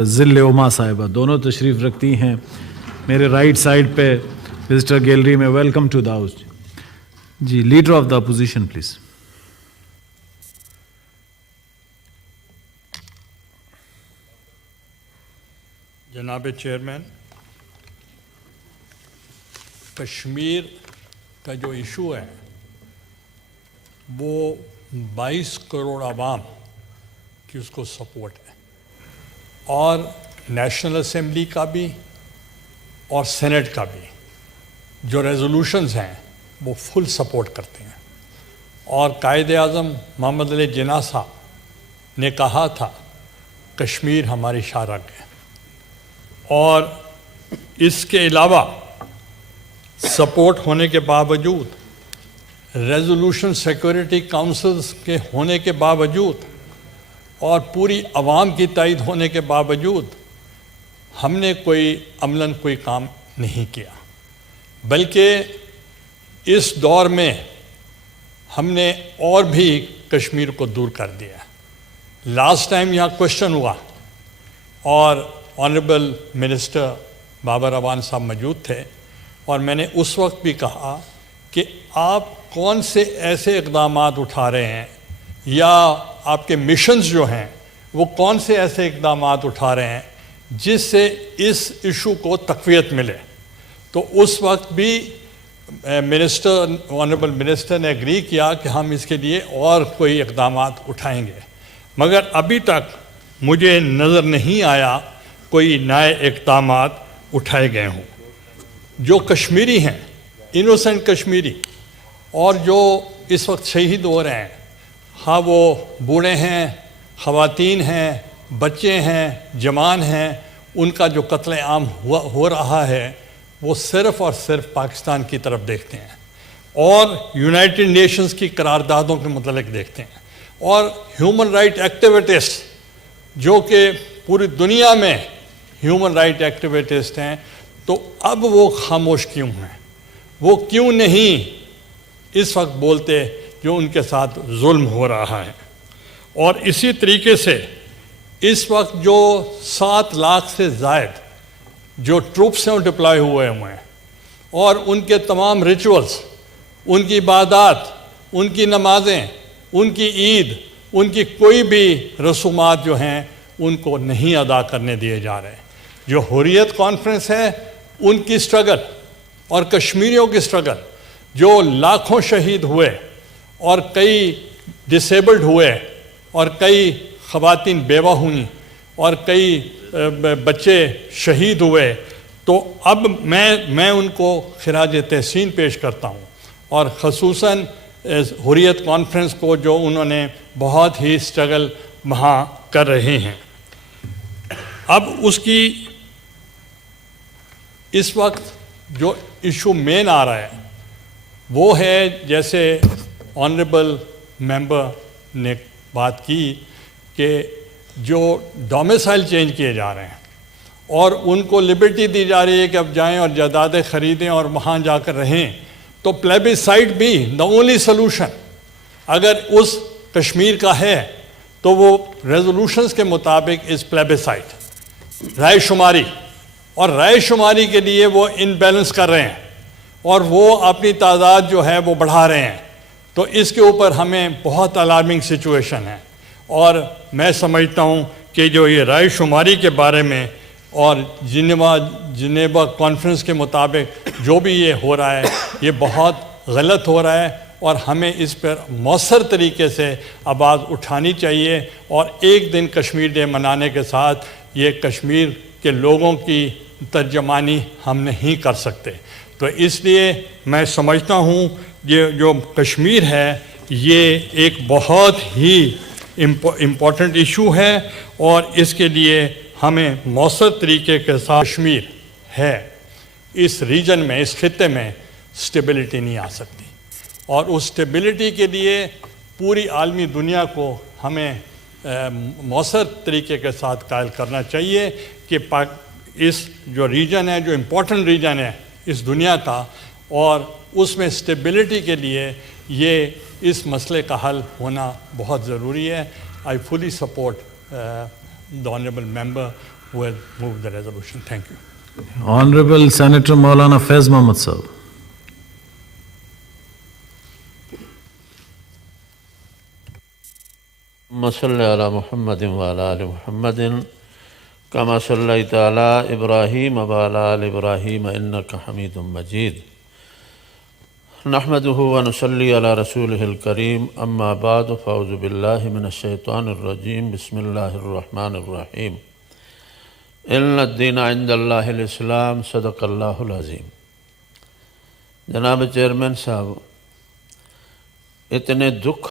ذل اما صاحبہ دونوں تشریف رکھتی ہیں میرے رائٹ سائڈ پہ وزٹر گیلری میں. Welcome to the house. جی leader of the opposition please. جناب چیئرمین، کشمیر کا جو ایشو ہے وہ 22 کروڑ عوام کی اس کو سپورٹ ہے، اور نیشنل اسمبلی کا بھی اور سینٹ کا بھی جو ریزولوشنز ہیں وہ فل سپورٹ کرتے ہیں. اور قائد اعظم محمد علی جناح صاحب نے کہا تھا کشمیر ہماری شارک ہے. اور اس کے علاوہ سپورٹ ہونے کے باوجود، ریزولوشن سیکورٹی کاؤنسلز کے ہونے کے باوجود اور پوری عوام کی تائید ہونے کے باوجود ہم نے عملاً کوئی کام نہیں کیا، بلکہ اس دور میں ہم نے اور بھی کشمیر کو دور کر دیا. لاسٹ ٹائم یہاں کوشچن ہوا اور آنریبل منسٹر بابر اعوان صاحب موجود تھے، اور میں نے اس وقت بھی کہا کہ آپ کون سے ایسے اقدامات اٹھا رہے ہیں، یا آپ کے مشنز جو ہیں وہ کون سے ایسے اقدامات اٹھا رہے ہیں جس سے اس ایشو کو تقویت ملے. تو اس وقت بھی آنریبل منسٹر نے ایگری کیا کہ ہم اس کے لیے اور کوئی اقدامات اٹھائیں گے، مگر ابھی تک مجھے نظر نہیں آیا کوئی نئے اقدامات اٹھائے گئے ہوں. جو کشمیری ہیں، انوسنٹ کشمیری، اور جو اس وقت شہید ہو رہے ہیں، ہاں وہ بوڑھے ہیں، خواتین ہیں، بچے ہیں، جوان ہیں، ان کا جو قتل عام ہو رہا ہے وہ صرف اور صرف پاکستان کی طرف دیکھتے ہیں، اور یونائٹڈ نیشنز کی قراردادوں کے متعلق دیکھتے ہیں، اور ہیومن رائٹ ایکٹیویسٹ جو کہ پوری دنیا میں ہیومن رائٹ ایکٹیویسٹ ہیں، تو اب وہ خاموش کیوں ہیں؟ وہ کیوں نہیں اس وقت بولتے جو ان کے ساتھ ظلم ہو رہا ہے؟ اور اسی طریقے سے اس وقت جو 7 لاکھ سے زائد جو ٹروپس ہیں وہ ڈپلائے ہوئے ہیں، اور ان کے تمام ریچولز، ان کی عبادات، ان کی نمازیں، ان کی عید، ان کی کوئی بھی رسومات جو ہیں ان کو نہیں ادا کرنے دیے جا رہے. جو حریت کانفرنس ہے ان کی سٹرگل اور کشمیریوں کی سٹرگل، جو لاکھوں شہید ہوئے اور کئی ڈسیبلڈ ہوئے اور کئی خواتین بیوہ ہوئیں اور کئی بچے شہید ہوئے، تو اب میں ان کو خراج تحسین پیش کرتا ہوں، اور خصوصاً حریت کانفرنس کو جو انہوں نے بہت ہی سٹرگل وہاں کر رہے ہیں. اب اس وقت جو ایشو مین آ رہا ہے وہ ہے، جیسے آنریبل ممبر نے بات کی کہ جو ڈومیسائل چینج کیے جا رہے ہیں اور ان کو لبرٹی دی جا رہی ہے کہ اب جائیں اور جائیدادیں خریدیں اور وہاں جا کر رہیں، تو پلیبیسائٹ بھی دا اونلی سلوشن اگر اس کشمیر کا ہے تو وہ ریزولوشنز کے مطابق اس پلیبیسائٹ رائے شماری، اور رائے شماری کے لیے وہ ان بیلنس کر رہے ہیں اور وہ اپنی تعداد جو ہے وہ بڑھا رہے ہیں. تو اس کے اوپر ہمیں بہت الارمنگ سچویشن ہے، اور میں سمجھتا ہوں کہ جو یہ رائے شماری کے بارے میں اور جنیوا کانفرنس کے مطابق جو بھی یہ ہو رہا ہے یہ بہت غلط ہو رہا ہے، اور ہمیں اس پر مؤثر طریقے سے آواز اٹھانی چاہیے. اور ایک دن کشمیر ڈے منانے کے ساتھ یہ کشمیر کے لوگوں کی ترجمانی ہم نہیں کر سکتے. تو اس لیے میں سمجھتا ہوں یہ جو کشمیر ہے یہ ایک بہت ہی امپورٹنٹ ایشو ہے، اور اس کے لیے ہمیں مؤثر طریقے کے ساتھ کشمیر ہے اس ریجن میں، اس خطے میں سٹیبلٹی نہیں آ سکتی. اور اس سٹیبلٹی کے لیے پوری عالمی دنیا کو ہمیں مؤثر طریقے کے ساتھ قائل کرنا چاہیے کہ اس جو ریجن ہے، جو امپورٹنٹ ریجن ہے اس دنیا کا، اور اس میں سٹیبلٹی کے لیے یہ اس مسئلے کا حل ہونا بہت ضروری ہے. آئی فلی support the honorable member will move the resolution. Thank you. Honorable Senator Maulana Faiz Mohammad Saab. صل علی محمد وعلی آل محمد کما صلیت علی ابراہیم وعلی آل ابراہیم انک حمید مجید نحمدہ ونصلی علی رسولہ الکریم اما بعد فاعوذ باللہ من الشیطان الرجیم بسم اللہ الرحمن الرحیم ان الدین عند اللہ الاسلام صدق اللہ العظیم. جناب چیئرمین صاحب، اتنے دکھ